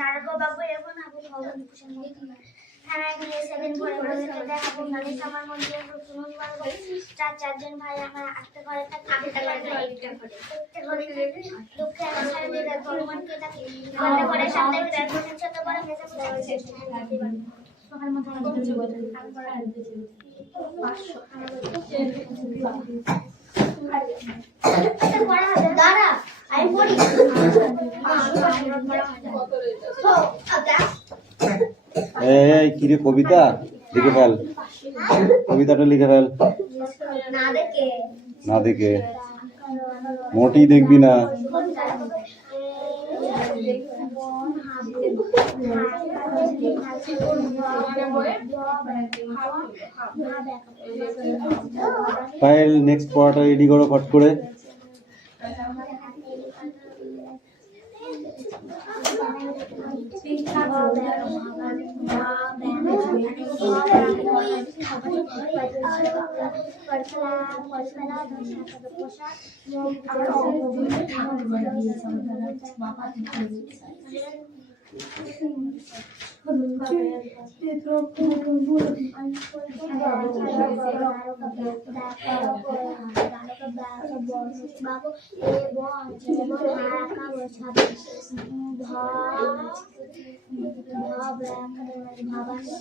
তারকা বাবু এখন আবু ভগবান কুশন থানায় গিয়ে 7 করে বলেছে দেখাবো নালে আমার মধ্যে শুনুন বলবো চারজন ভাই আমার আস্তে করে দুঃখে আমার সারা দিয়ে ভগবানকে তাকে বন্ধ করে সামনে ছোট বড় মেসে সকাল মতো দাঁড়া আমি পড়ি এই কি রে কবিতা লিখে ফেল, কবিতাটা লিখে ফেল। না দেখে মোটেই দেখবি না। ফাইল নেক্সট পড়াটা রেডি করো ফট করে।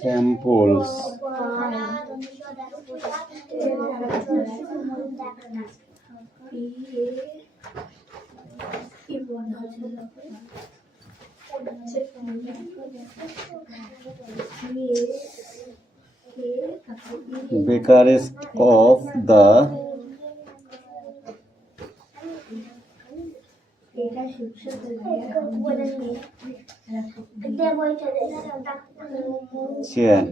Samples. Bakerest of the chain.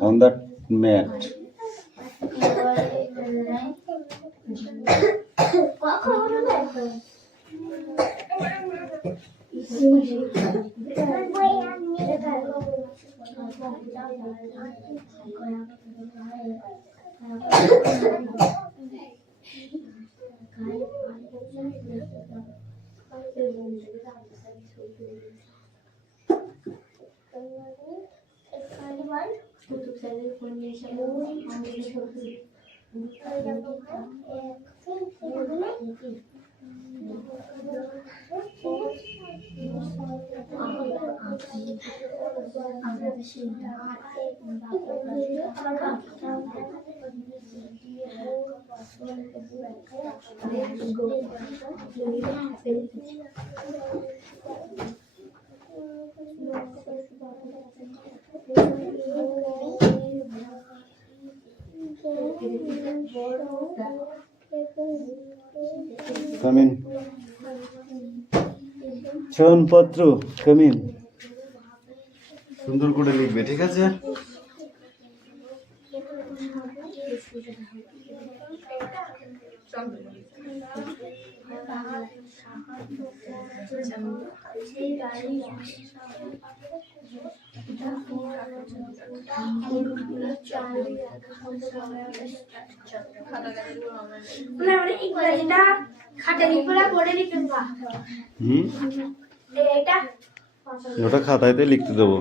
On the mat. Come in. চয়নপত্র come in. সুন্দর করে লিখবে, ঠিক আছে? ওটা খাতায় লিখতে দেবো,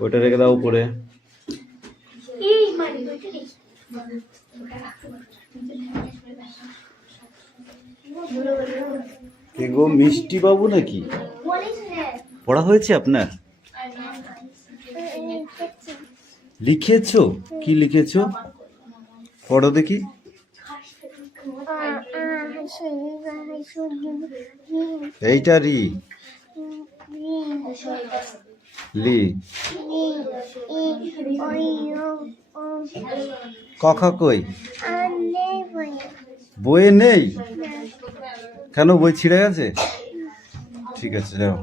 ওটা রেখে দাও উপরে। কে গো, মিষ্টি বাবু নাকি? পড়া হয়েছে আপনার? লিখেছো? কি লিখেছো? পড়ো দেখি। এইটা রি লি কখা কই? বইয়ে নেই? কেন, বই ছিঁড়ে গেছে? ঠিক আছে, যাও।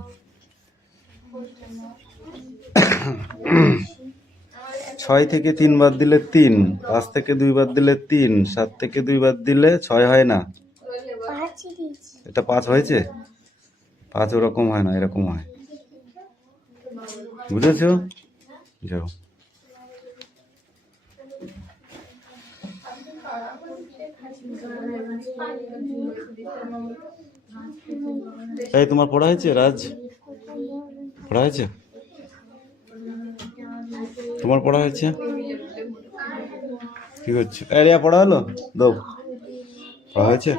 6 থেকে 3 বাদ দিলে 3, 5 থেকে 2 বাদ দিলে 3, 7 থেকে 2 বাদ দিলে 6 হয় না? এটা 5 হয়েছে? 5 ওরকম হয় না, এরকম হয়। বুঝেছো? যাও। এই তোমার পড়া হয়েছে রাজ? পড়া হয়েছে? তোমার পড়া হয়েছে? কি করছো? এরিয়া পড়া হলো? দাও। পড়া হয়েছে?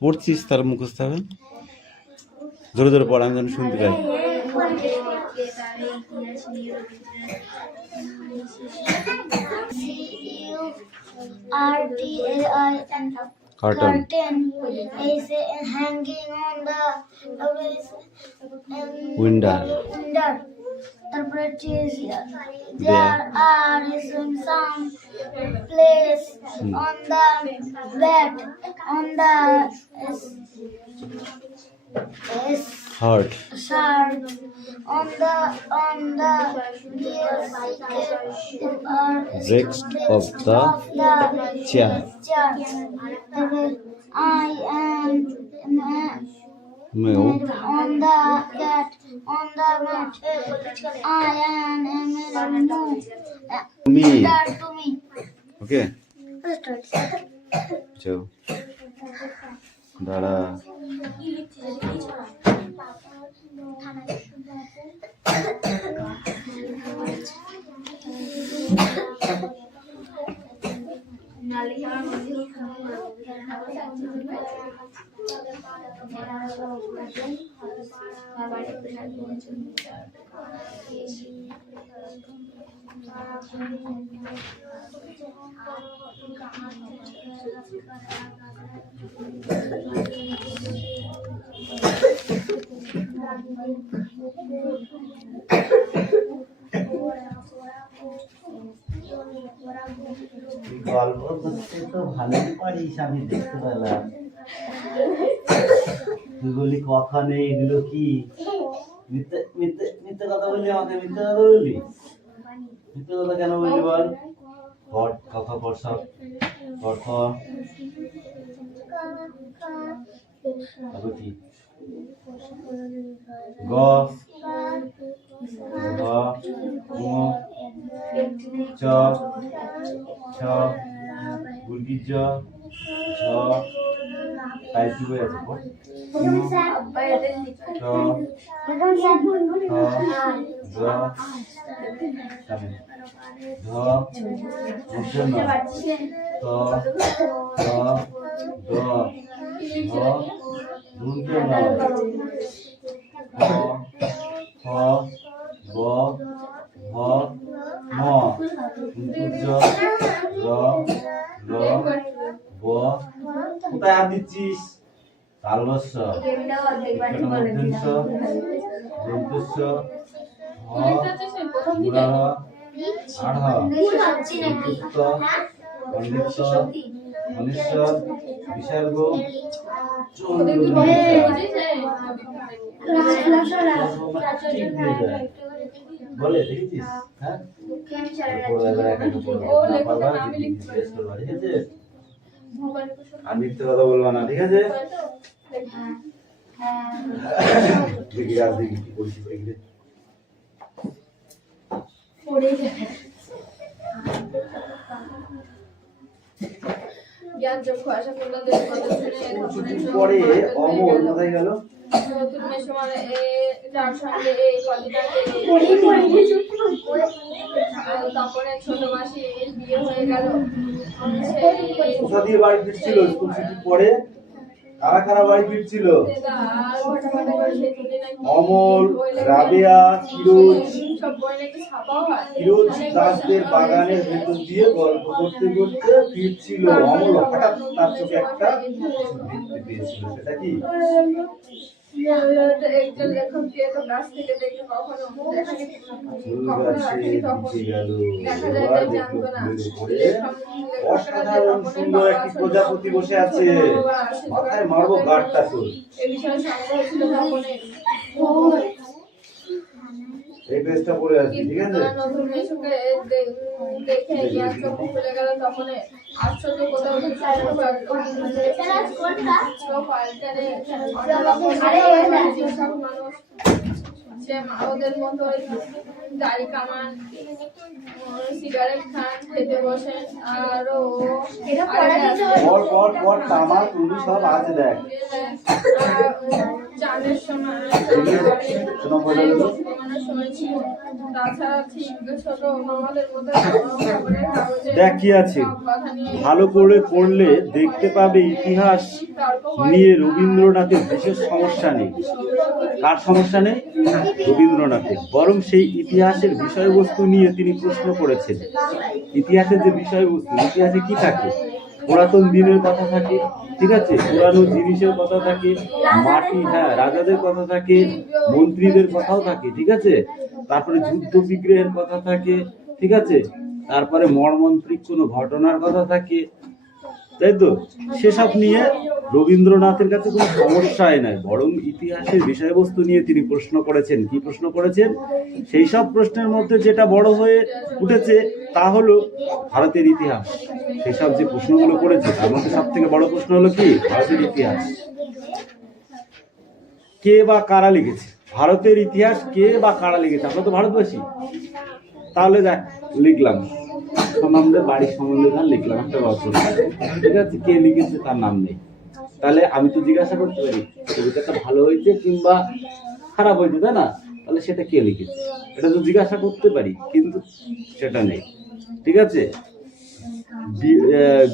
পড়ছিস তার মুখস্থ হবে। জোরে জোরে পড়া, আমি যেন শুনতে পাই। Curtain is hanging on the Window. তারপরে there are some place on the bed on the Heart. shirt on the Bricks of the chair. I am Mew. on the mat. I am Me. to me. Okay. যাও। দাঁড়া। গল্প করতে তো ভালোই পারিস, আমি দেখতে পেলাম। তুই বলি কথা নেই, এগুলো কি মিথ্যে মিথ্যে মিথ্যে কথা বললি? আমাকে মিথ্যে কথা বললি? মিথ্যে কথা কেন বললি বল? কথা কর, সব কর। কি গ ঘ ঙ চ ছ গুলকি জ ঝ তাই কি বই আছে পড়। চ ছ জ ধ মূর্ধন্য ত দ দ ধ দূর্ধন্য খ খ গ ঘ ম জ র র ব। কোথায় হাত দিচ্ছিস? তালবস্য মধ্যস্য দন্তস্য হ মূলাহ আঢ় অন্তুস্ত অন্বিত অনিশ্বর বিসর্গ বলে দেখেছিস? হ্যাঁ, আর মিথ্যে কথা বলবা না, ঠিক আছে? দেখি রাজ, দেখি কি করছিস, দেখি পরে অমল কোথায় গেল? তারপরে ছোট মাসি বিয়ে হয়ে গেল। কোথা দিয়ে বাড়ি ফিরছিল স্কুল ছুটির পরে? কারা কারা বাড়ি ফিরছিল? অমল, রাবেয়া, ফিরোজ দাসদের বাগানের ভেতর দিয়ে গল্প করতে করতে ফিরছিল। অমল হঠাৎ তার চোখে একটা দেখতে পেয়েছিল। সেটা কি? অসাধারণ সুন্দর একটি প্রজাপতি বসে আছে। মাথায় মারবো গাড়টা তোর। এই পেজটা পড়ে আছে, ঠিক আছে? সে ওদের মতো গাড়ি কামান, সিগারেট খান, খেতে বসেন, আর ও পর পর পর তামা তুলি সব আছে দেখ। চাঁদের সময় তাছাড়া ঠিক ছোট মামাদের মতো খবরের কাগজে দেখ কি আছে, ভালো করে পড়লে দেখতে পাবে ইতিহাস নিয়ে রবীন্দ্রনাথের বিশেষ সমস্যা নেই। কার সমস্যা নেই? রবীন্দ্রনাথের। বরং সেই ইতিহাসের বিষয়বস্তু নিয়ে তিনি প্রশ্ন করেছেন। ইতিহাসের যে বিষয়বস্তু, ইতিহাসে কি থাকে? পুরাতন দিনের কথা থাকে, ঠিক আছে, পুরানো জিনিসের কথা থাকে, মাটি, হ্যাঁ, রাজাদের কথা থাকে, মন্ত্রীদের কথাও থাকে, ঠিক আছে, তারপরে যুদ্ধ বিগ্রহের কথা থাকে, ঠিক আছে, তারপরে মর্মন্ত্রিক কোনো ঘটনার কথা থাকে, তাই তো? সেসব নিয়ে রবীন্দ্রনাথের কাছে কোনো সমস্যাই নাই, বরং ইতিহাসের বিষয়বস্তু নিয়ে তিনি প্রশ্ন করেছেন। কি প্রশ্ন করেছেন? সেই সব প্রশ্নের মধ্যে যেটা বড় হয়ে উঠেছে তা হলো ভারতের ইতিহাস। সেই সব যে প্রশ্নগুলো করেছে তার মধ্যে সব থেকে বড় প্রশ্ন হলো কি? ভারতের ইতিহাস। কে বা কারা লিখেছে ভারতের ইতিহাস? কে বা কারা লিখেছে? আমরা তো ভারতবাসী। তাহলে দেখ, লিখলাম আমাদের বাড়ির সম্বন্ধে লিখলাম একটা রচনা, ঠিক আছে, কে লিখেছে তার নাম নেই। তাহলে আমি তো জিজ্ঞাসা করতে পারি কবিতাটা ভালো হয়েছে কিংবা খারাপ হয়েছে, তাই না? তাহলে সেটা কে লিখেছে এটা তো জিজ্ঞাসা করতে পারি, কিন্তু সেটা নেই, ঠিক আছে।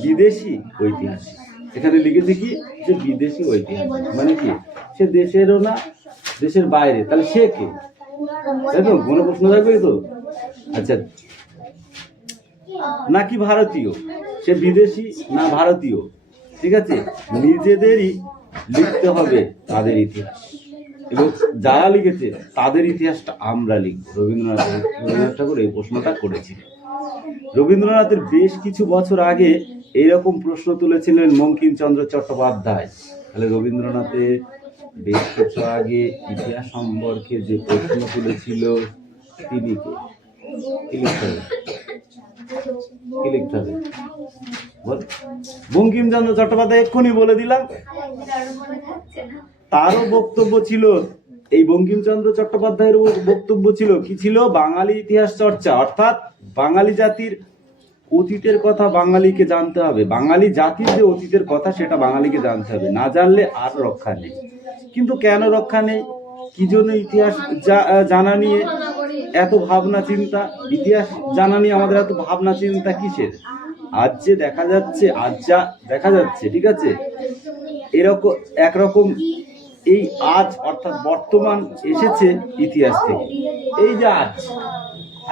বিদেশি ঐতিহাসিক এখানে লিখেছে কি? যে বিদেশি ঐতিহাসিক, মানে কি? সে দেশেরও না, দেশের বাইরে। তাহলে সে কে? তাই তো, কোনো প্রশ্ন থাকবে তো? আচ্ছা, নাকি ভারতীয়? সে বিদেশি না ভারতীয়, ঠিক আছে। নিজেদেরই লিখতে হবে তাদের ইতিহাস, এবং যারা লিখেছে তাদের ইতিহাসটা আমরা লিখব। রবীন্দ্রনাথ ঠাকুর এই প্রশ্নটা করেছিলেন। রবীন্দ্রনাথের বেশ কিছু বছর আগে এইরকম প্রশ্ন তুলেছিলেন বঙ্কিমচন্দ্র চট্টোপাধ্যায়। তাহলে রবীন্দ্রনাথের বেশ কিছু আগে ইতিহাস সম্পর্কে যে প্রশ্ন তুলেছিল তিনি কে? কি লিখতে হবে? কি লিখতে হবে বল? বঙ্কিমচন্দ্র চট্টোপাধ্যায়, এক্ষুনি বলে দিলাম। তারও বক্তব্য ছিল, এই বঙ্কিমচন্দ্র চট্টোপাধ্যায়ের বক্তব্য ছিল কি? ছিল বাঙালি ইতিহাস চর্চা, অর্থাৎ বাঙালি জাতির অতীতের কথা বাঙালিকে জানতে হবে। বাঙালি জাতির যে অতীতের কথা সেটা বাঙালিকে জানতে হবে, না জানলে আর রক্ষা নেই। কিন্তু কেন রক্ষা নেই? কি জন্য ইতিহাস জানা নিয়ে এত ভাবনা চিন্তা? ইতিহাস জানা নিয়ে আমাদের এত ভাবনা চিন্তা কিসের? আজ যে দেখা যাচ্ছে, ঠিক আছে, এরকম একরকম এই আজ অর্থাৎ বর্তমান এসেছে ইতিহাস থেকে। এই যে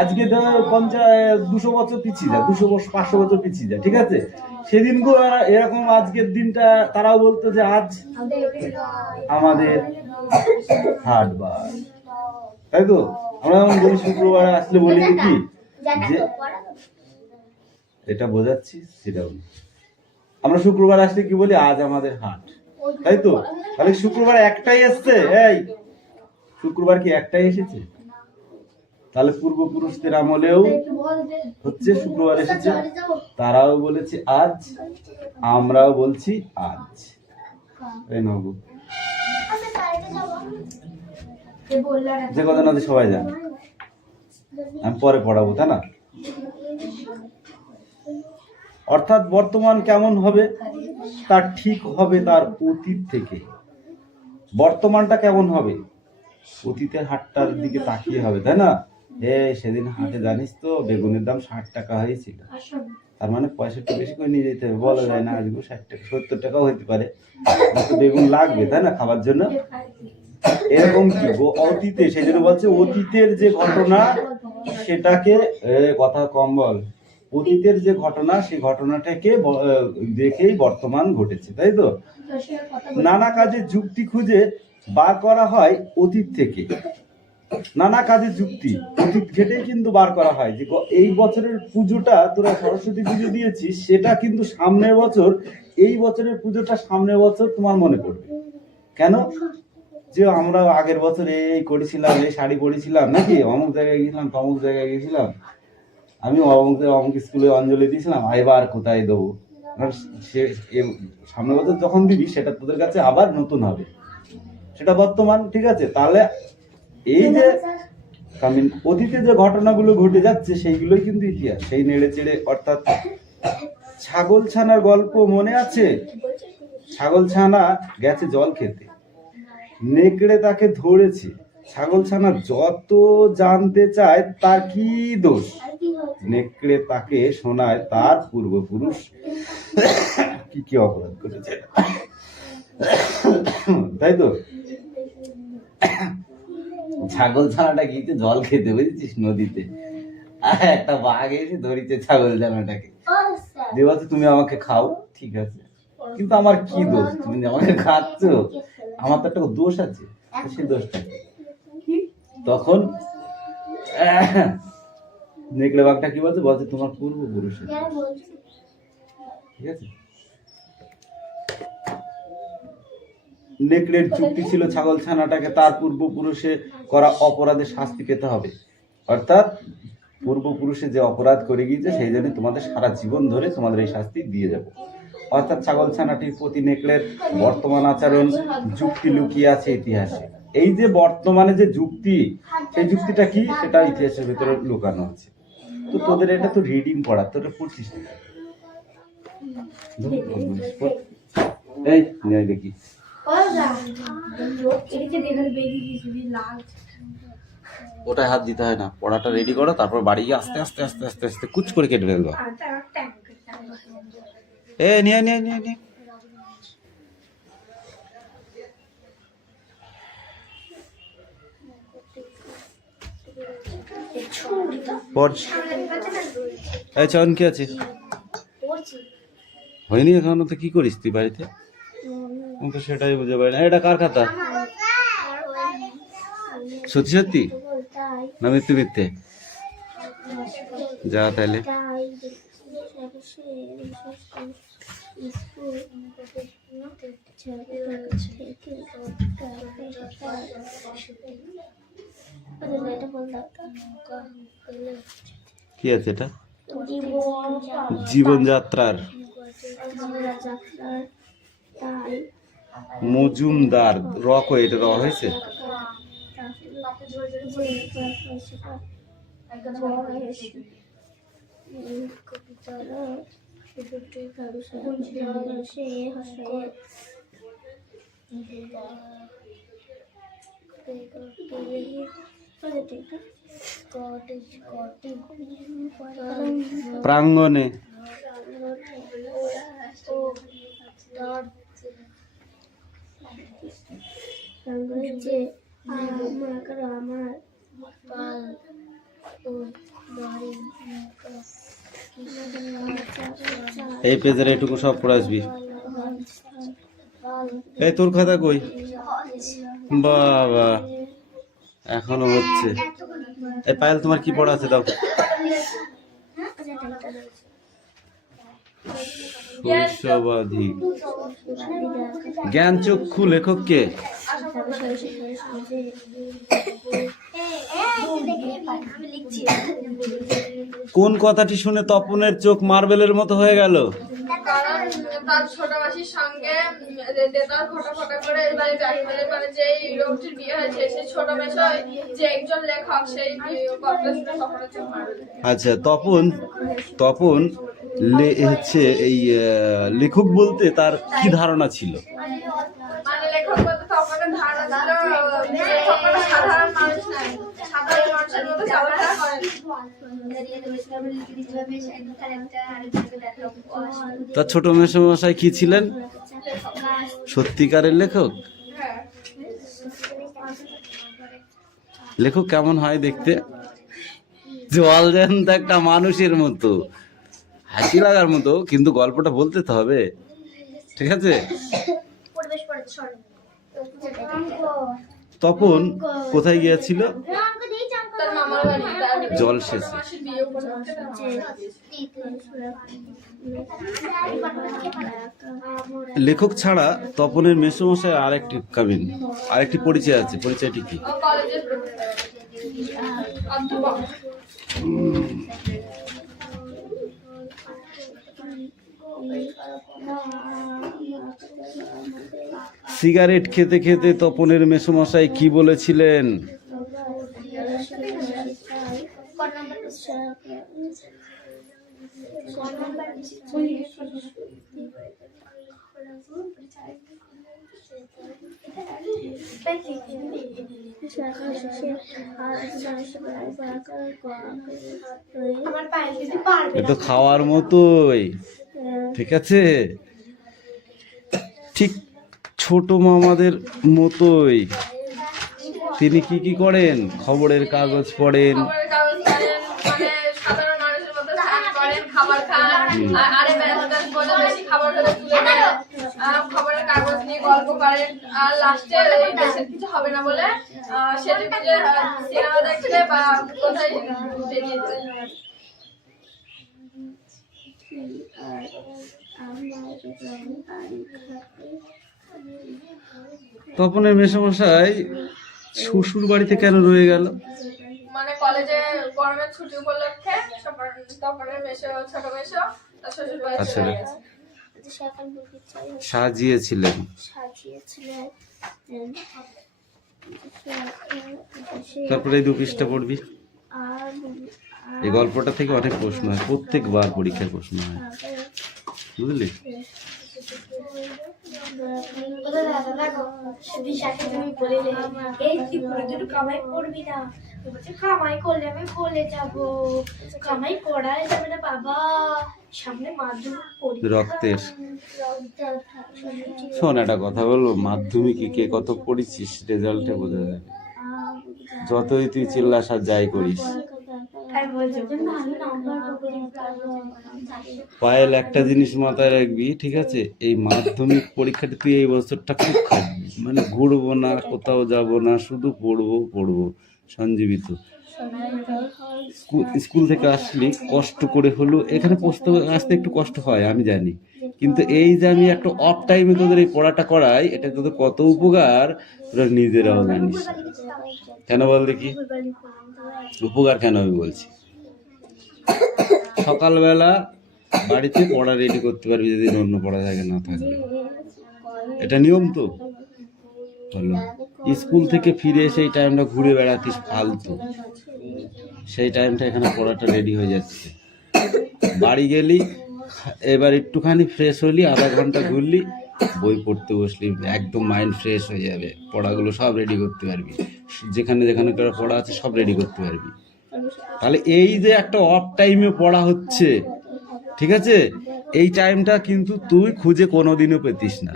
আজকে 200 বছর পিছিয়ে যায়, 200-500 বছর পিছিয়ে যায়, ঠিক আছে। সেদিন এরকম আজকের দিনটা তারাও বলতো যে আজ আমাদের হাটবার, তাই তো। আমরা যেমন বলি শুক্রবার আসলে বলি কি, যে এটা বোঝাচ্ছি সেটা বলি। আমরা শুক্রবার আসলে কি বলি? আজ আমাদের হাট, তাই তো। তাহলে শুক্রবার একটাই এসছে? এই শুক্রবার কি একটাই এসেছে? তাহলে পূর্বপুরুষদের আমলেও হচ্ছে শুক্রবার এসেছে, তারাও বলেছে আজ, আমরাও বলছি আজ। এই নব যে কথা না সবাই জানে, আমি পরে পড়াবো, তাই না? অর্থাৎ বর্তমান কেমন হবে তার ঠিক হবে তার অতীত থেকে। বর্তমানটা কেমন হবে? অতীতের হাটটার দিকে তাকিয়ে হবে, তাই না? সেদিন হাটে জানিস তো বেগুনের দাম 60 টাকা হয়েছিল, তার মানে 65 বেশি করে নিয়ে যেতে হবে। বলা যায় না আজকে 60 টাকা, 70 টাকাও হইতে পারে, বেগুন লাগবে, তাই না, খাবার জন্য। এরকম কি অতীতে, সেই জন্য বলছে অতীতের যে ঘটনা সেটাকে, কথা কম বল, অতীতের যে ঘটনা সেই ঘটনাটাকে দেখেই বর্তমান ঘটেছে, তাই তো। নানা কাজে যুক্তি খুঁজে বার করা হয় অতীত থেকে, নানা কাজে যুক্তি অতীত ঘেটেই কিন্তু বার করা হয়। যে এই বছরের পুজোটা তোরা সরস্বতী পুজো দিয়েছিস, সেটা কিন্তু সামনের বছর, এই বছরের পুজোটা সামনের বছর তোমার মনে পড়বে। কেন? যে আমরা আগের বছর এই করেছিলাম, এই শাড়ি পরেছিলাম, নাকি অমুক জায়গায় গেছিলাম, তমুক জায়গায় গেছিলাম, আমি অমুক স্কুলে অঞ্জলি দিয়েছিলাম, এবার কোথায় দেবো? সে সামনের বছর যখন দিবি সেটা তোদের কাছে আবার নতুন হবে, সেটা বর্তমান, ঠিক আছে। তাহলে এই যে কামিন অতীতে যে ঘটনাগুলো ঘটে যাচ্ছে সেইগুলোই কিন্তু ইতিহাস। সেই নেড়ে চেড়ে অর্থাৎ ছাগল ছানার গল্প মনে আছে? ছাগল ছানা গেছে জল খেতে, নেকড়ে তাকে ধরেছে। ছাগল ছানা যত জানতে চায় তার কি দোষ, নেকড়ে তাকে শোনায় তার পূর্বপুরুষ কি কি অপরাধ করেছে, তাই তো? ছাগল ছানাটা গিয়েছে জল খেতে, বুঝেছিস, নদীতে। আর একটা বাঘ এসে ধরেছে ছাগল ছানাটাকে, যে বলছে তুমি আমাকে খাও, ঠিক আছে, কিন্তু আমার কি দোষ, তুমি যে আমাকে খাচ্ছ, আমার তো একটা দোষ আছে, সেই দোষটা তখন নেকড়ে বাঘটা কি বলছে, বলছে তোমার পূর্বপুরুষের, ঠিক আছে। নেকড়ের যুক্তি ছিল ছাগল ছানাটাকে তার পূর্বপুরুষে করা অপরাধে শাস্তি পেতে হবে, অর্থাৎ পূর্বপুরুষে যে অপরাধ করে গিয়েছে সেই জন্য তোমাদের সারা জীবন ধরে তোমাদের এই শাস্তি দিয়ে যাব। অর্থাৎ ছাগল ছানাটির প্রতি নেকড়ের বর্তমান আচরণ যুক্তি লুকিয়ে আছে ইতিহাসে। এই যে বর্তমানে যে যুক্তি, সেই যুক্তিটা কি সেটা ইতিহাসের ভিতরে লুকানো আছে। তো তোদের এটা তো রিডিং পড়া, তোরা পড়ছিস না? এই দেখি ওটায় হাত দিতে হয় না, পড়াটা রেডি করো, তারপর বাড়ি গিয়ে আস্তে আস্তে আস্তে আস্তে আস্তে কুচ করে কেটে ফেলবো। এ নিয়ে নিয়ে নিয়ে নিয়ে এই চয়ন কি আছে হয়নি এখনো, তো কি করিস তুই বাড়িতে? তো সেটাই বুঝে পারি না। এটা কার খাতা? সত্যি সত্যি না মিথ্যে মিথ্যে? যা তাহলে। কি আছে এটা? জীবনযাত্রার মজুমদার রক, এটা র হয়েছে। প্রাঙ্গণে এই পেজের এটুকু সব পড়ে আসবি। এই তোর খাতা কই? বাবা এখনো হচ্ছে। এই পায়েল তোমার কি পড়া আছে দাও। শৈশবাধি জ্ঞান চক্ষু লেখক কে? কোন কথাটি শুনে তপনের চোখ মার্বেলের মতো হয়ে গেল? কারণ তার ছোট মাসির সঙ্গে তার ফটাফটা করে মানে যে লোকটির বিয়ে হয়েছে সেই ছোট মেশায় যে একজন লেখক, সেই গল্পটা শুনে তপনের চোখ মার্বেল। আচ্ছা, তপন হচ্ছে এই লেখক বলতে তার কি ধারণা ছিল? মানে লেখক বলতে তপনের ধারণা ছিল লেখকরা সাধারণ মানুষ নয়, সাধারণ মানুষের মতো চলাফেরা করেন। তার ছোট মেসমশাই কি ছিলেন? সত্যিকারের লেখক। লেখক কেমন হয় দেখতে? জল জ্যান্ত একটা মানুষের মতো, হাসি লাগার মতো, কিন্তু গল্পটা বলতে তো হবে, ঠিক আছে? তপন কোথায় গিয়েছিল? জল শেষে। লেখক ছাড়া তপনের মেসমশাই আরেকটি পরিচয় আছে। পরিচয়টি কি? সিগারেট খেতে খেতে তপনের মেসমশাই কি বলেছিলেন? আমার পায়ে দিতে পারবে এ তো খাওয়ার মতোই, ঠিক আছে, ঠিক ছোট মামাদের মতোই। তিনি কি কি করেন? খবরের কাগজ পড়েন, খবরের কাগজ পড়েন, মানে সাধারণ মানুষের মতো স্নান করেন, খাবার খান, আর আরে ব্যস্ত বলে বেশি খাবার হলে তুলে দেন, খবরের কাগজ নিয়ে গল্প করেন, আর লাস্টে দেশের কিছু হবে না বলে সেটা যে সিনেমা দেখতে বা কোথায় বেরিয়ে যায়। তপনের মেসমশাই শ্বশুর বাড়িতে কেন রয়ে গেল? মানে কলেজে গরমের ছুটি উপলক্ষে তপনের মেশো, ছোট মেশো তার শ্বশুর বাড়ি আচ্ছা। চলে গেছে। সাজিয়েছিলেন। তারপরে এই 2 পৃষ্ঠা পড়বি। এই গল্পটা থেকে অনেক প্রশ্ন হয়, প্রত্যেকবার পরীক্ষায় প্রশ্ন হয়, বুঝলি? কামাই করবি না, কামাই করলে আমি বলে যাবো, কামাই করাই যাবে না বাবা, সামনে মাধ্যমিক রক্তের। শোন, একটা কথা বলবো, মাধ্যমিকে কে কত পড়েছিস রেজাল্টে বোঝা যাবে। যতই তুই চিল্লাস আর যাই করিস, পায়েল একটা জিনিস মাথায় রাখবি, ঠিক আছে? এই মাধ্যমিক পরীক্ষাটা তুই এই বছরটা খুব খাটবি, মানে ঘুরবো না, কোথাও যাব না, শুধু পড়বো। সঞ্জীবিত স্কুল থেকে আসলি কষ্ট করে হলো, এখানে আসতে একটু কষ্ট হয় আমি জানি, কিন্তু এই যে আমি একটা অফ টাইমে তোদের এই পড়াটা করাই, এটা তোদের কত উপকার তোরা নিজেরাও জানিস। কেন বল দেখি, উপকার কেন আমি বলছি? সকালবেলা বাড়িতে পড়া রেডি করতে পারবি যদি অন্য পড়া থাকে না থাকে, এটা নিয়ম তো বলো। স্কুল থেকে ফিরে এসে এই টাইমটা ঘুরে বেড়াতিস ফালতু, সেই টাইমটা এখানে পড়াটা রেডি হয়ে যাচ্ছে। বাড়ি গেলি, এবার একটুখানি ফ্রেশ হলি, আধা ঘন্টা ঘুরলি, বই পড়তে বসলি, একদম মাইন্ড ফ্রেশ হয়ে যাবে, পড়াগুলো সব রেডি করতে পারবি, যেখানে যেখানে পড়া আছে সব রেডি করতে পারবি। তাহলে এই যে একটা অফ টাইমে পড়া হচ্ছে, ঠিক আছে, এই টাইমটা কিন্তু তুই খুঁজে কোনোদিনও পেতিস না।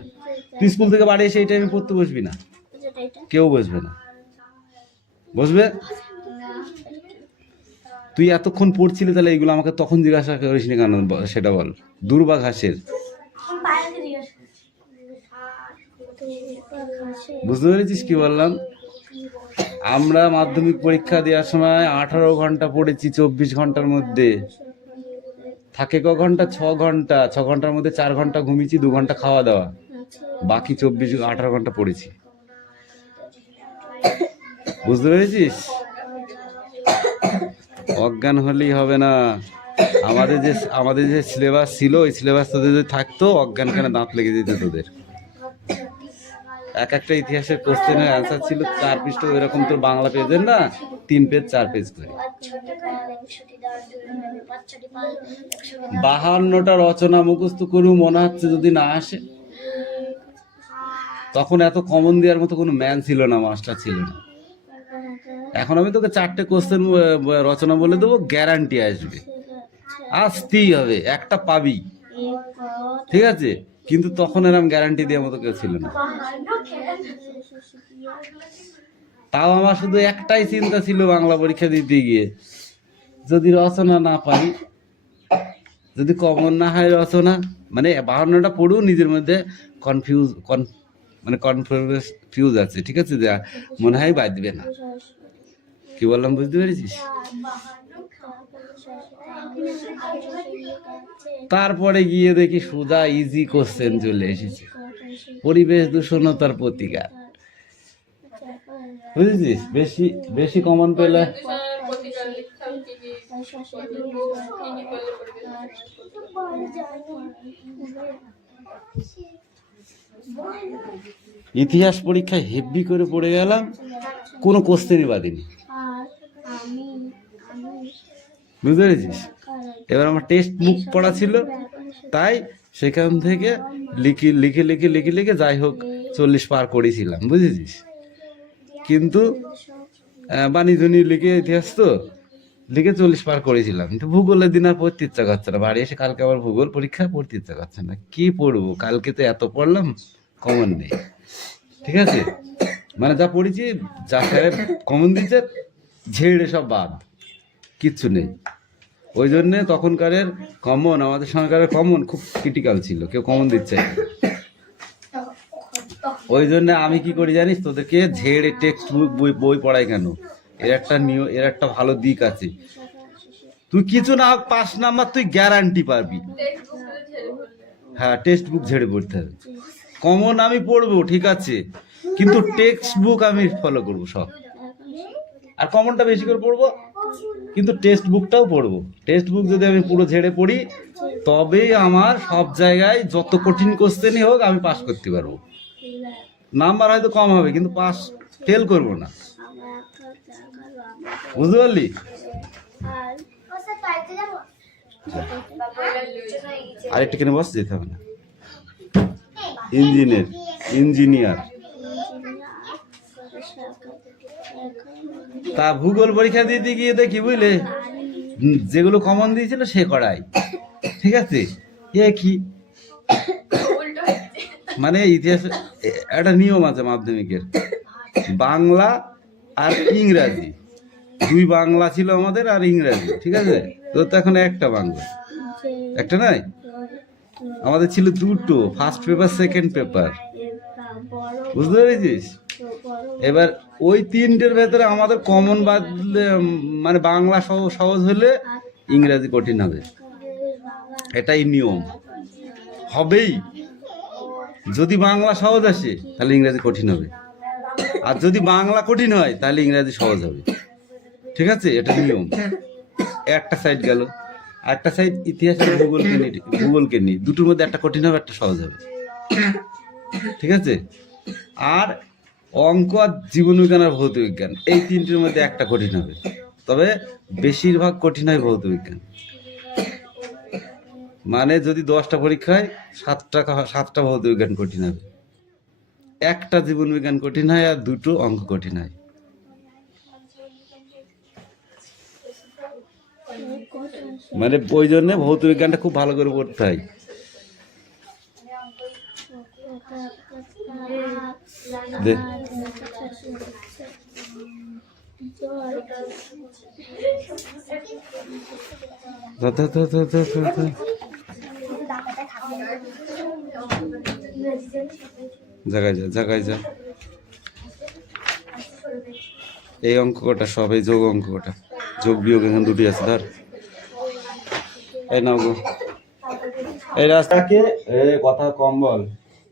তুই স্কুল থেকে বাড়ি এসে এই টাইমে পড়তে বসবি না, কেউ বসবে না। বসবে? তুই এতক্ষণ পড়ছিলি, তাহলে এইগুলো আমাকে তখন জিজ্ঞাসা করিস নি কেন সেটা বল। দূর্বাঘাসের, বুঝতে পেরেছিস কি বললাম? আমরা মাধ্যমিক পরীক্ষা দেওয়ার সময় 18 ঘন্টা পড়েছি 24 ঘন্টার মধ্যে। থাকে ক ঘন্টা? 6 ঘন্টা। 6 ঘন্টার মধ্যে 4 ঘন্টা ঘুমিয়েছি, 2 ঘন্টা খাওয়া দাওয়া, বাকি 18 ঘন্টা পড়েছি। বুঝতে পেরেছিস? অজ্ঞান হলেই হবে না। আমাদের যে সিলেবাস ছিল, ওই সিলেবাস তোদের যদি থাকতো, অজ্ঞান কেন দাঁত লেগে যেত তোদের। একটা ইতিহাসের কোশ্চেনের অ্যান্সার ছিল 4 পৃষ্ঠা, এরকম তোর বাংলা পেজের না 3 পেজ 4 পেজ করে। 52টা রচনা মুখস্থ করু, মনে হচ্ছে যদি না আসে। তখন এত কমন দেওয়ার মতো কোনো ম্যান ছিল না, মাস্টার ছিল না। এখন আমি তোকে 4টে কোশ্চেন রচনা বলে দেবো, গ্যারান্টি আসবে, আসতেই হবে, একটা পাবি, ঠিক আছে? কিন্তু তখন এরকম গ্যারান্টি দেওয়ার মতো কেউ ছিল না। তাও আমার শুধু একটাই চিন্তা ছিল বাংলা পরীক্ষা দিতে গিয়ে, যদি রচনা না পাই, যদি কমন না হয় রচনা, মানে 52টা পড়ু, নিজের মধ্যে কনফিউজ আছে, ঠিক আছে, যা মনে হয় বাঁচবে না। কি বললাম বুঝতে পেরেছিস? তারপরে গিয়ে দেখি সোজা ইজি কোশ্চেন চলে এসেছে, পরিবেশ দূষণতার প্রতিকার। বুঝেছিস? বেশি কমন পেলে ইতিহাস পরীক্ষায় হেভি করে পড়ে গেলাম, কোনো কোশ্চেনই বাদিনি। বুঝতে পেরেছিস? এবার আমার টেক্সট বুক পড়া ছিল, তাই সেখান থেকে লিখে লিখে লিখে লিখে লিখে যাই হোক 40 পার করেছিলাম, বুঝেছিস? কিন্তু বাণীধ্বনি লিখে ইতিহাস তো লিখে 40 পার করেছিলাম, কিন্তু ভূগোলের দিন আর পড়তে ইচ্ছা করছে না। বাড়ি এসে কালকে আবার ভূগোল পরীক্ষা, পড়তে ইচ্ছা করছে না। কি পড়বো? কালকে তো এত পড়লাম, কমন নেই। ঠিক আছে, মানে যা পড়েছি, যা স্যারের কমন দিচ্ছে ঝেড়ে সব বাদ, কিচ্ছু নেই। ওই জন্যে তখনকারের কমন, আমাদের সরকারের কমন খুব ক্রিটিক্যাল ছিল, কেউ কমন দিচ্ছে না। ওই জন্য আমি কি করি জানিস, তোদেরকে ঝেড়ে টেক্সট বুক বই পড়াই কেন, এর একটা ভালো দিক আছে। তুই কিছু না হোক 5 নাম্বার তুই গ্যারান্টি পারবি। হ্যাঁ, টেক্সট বুক ঝেড়ে পড়তে হবে। কমন আমি পড়বো ঠিক আছে, কিন্তু টেক্সট বুক আমি ফলো করবো সব। আর কমনটা বেশি করে পড়বো, কিন্তু টেক্সট বুকটাও পড়বো। টেক্সট বুক যদি আমি পুরো ঝেড়ে পড়ি, তবেই আমার সব জায়গায় যত কঠিন কোশ্চেনই হোক আমি পাস করতে পারবো। নাম্বার হয়তো কম হবে, কিন্তু পাস ফেল করবো না। বুঝতে পারলি? আর একটু কেন বস, যেতে হবে না। ইঞ্জিনিয়ার তা ভূগোল পরীক্ষা দিতে গিয়ে দেখি, বুঝলে, যেগুলো কমন দিয়েছিল সে করাই। ঠিক আছে, এ কি মানে ইতিহাস একটা নিয়ম আছে মাধ্যমিকের, বাংলা আর ইংরাজি, 2 বাংলা ছিল আমাদের আর ইংরাজি। ঠিক আছে, তোর তো এখন একটা বাংলা, একটা নাই, আমাদের ছিল 2টো, ফার্স্ট পেপার সেকেন্ড পেপার। বুঝতে পেরেছিস? এবার ওই 3টের ভেতরে আমাদের কমন বাদলে, মানে বাংলা সহজ হলে ইংরাজি কঠিন হবে, এটাই নিয়ম, হবেই। যদি বাংলা সহজ আসে তাহলে ইংরাজি কঠিন হবে, আর যদি বাংলা কঠিন হয় তাহলে ইংরাজি সহজ হবে। ঠিক আছে, এটা নিয়ম। একটা সাইড গেল, একটা সাইড ইতিহাস আর ভূগোলকে নিয়ে, দুটোর মধ্যে একটা কঠিন হবে, একটা সহজ হবে। ঠিক আছে, আর অঙ্ক আর জীবনবিজ্ঞান আর ভৌত বিজ্ঞান, এই 3টির মধ্যে একটা কঠিন হবে, তবে বেশিরভাগ কঠিন হয় ভৌত বিজ্ঞান। মানে যদি 10টা পরীক্ষা হয়, 7টা ভৌত বিজ্ঞান কঠিন হবে, একটা জীবন বিজ্ঞান কঠিন হয়, আর 2টো অঙ্ক কঠিন হয়। মানে ওই জন্য ভৌত বিজ্ঞানটা খুব ভালো করে পড়তে হয়। জায়গায় যা, এই অঙ্ক কটা সব, এই যোগ অঙ্ক কটা, যোগ বিয়োগ এখানে 2টি আছে। ধর, এই নাও গো, এই রাস্তাকে কথা কম বল।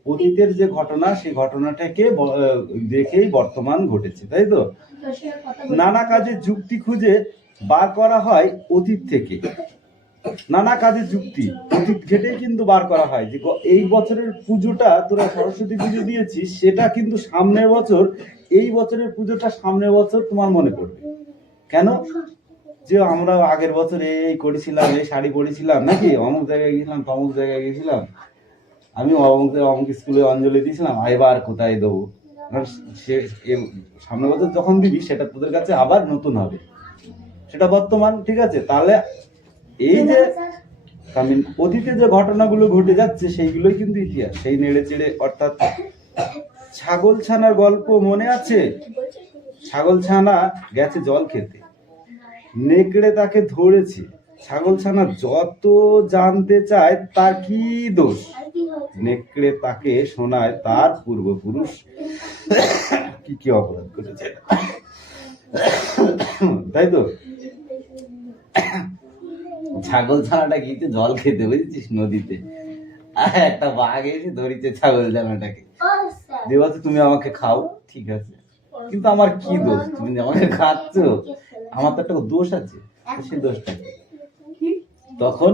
অতীতের যে ঘটনা, সেই ঘটনাটাকে দেখেই বর্তমান ঘটেছে, তাই তো? নানা কাজে যুক্তি খুঁজে বার করা হয় অতীত থেকে, নানা কাজে যুক্তি অতীত ঘেটেই কিন্তু বার করা হয়। যে এই বছরের পুজোটা তোরা সরস্বতী পুজো দিয়েছিস, সেটা কিন্তু সামনের বছর, এই বছরের পুজোটা সামনের বছর তোমার মনে পড়বে। কেন? যে আমরা আগের বছর এই করেছিলাম, এই শাড়ি পরেছিলাম, নাকি অমুক জায়গায় গেছিলাম, তমুক জায়গায় গেছিলাম, আমি অমুক স্কুলে অঞ্জলি দিয়েছিলাম, এবার কোথায় দেবো? সে সামনের বছর যখন দিবি, সেটা তোদের কাছে আবার নতুন হবে, সেটা বর্তমান। ঠিক আছে, তাহলে এই যে অতীতে যে ঘটনাগুলো ঘটে যাচ্ছে, সেইগুলোই কিন্তু ইতিহাস। সেই নেড়ে চেড়ে, অর্থাৎ ছাগল ছানার গল্প মনে আছে? ছাগল ছানা গেছে জল খেতে, নেকড়ে তাকে ধরেছে। ছাগল ছানা যত জানতে চায় তার কি দোষ, নেকড়ে তাকে শোনায় তার পূর্বপুরুষ কি কি অপরাধ করেছে, তাই তো? ছাগল ছানাটা গিয়েছে জল খেতে, বুঝেছিস, নদীতে, আর একটা বাঘ এসে ধরেছে ছাগল ছানাটাকে, যে বলছে তুমি আমাকে খাও। ঠিক আছে, কিন্তু আমার কি দোষ, তুমি আমাকে খাচ্ছ, আমার তো একটা দোষ আছে, সেই দোষটা তখন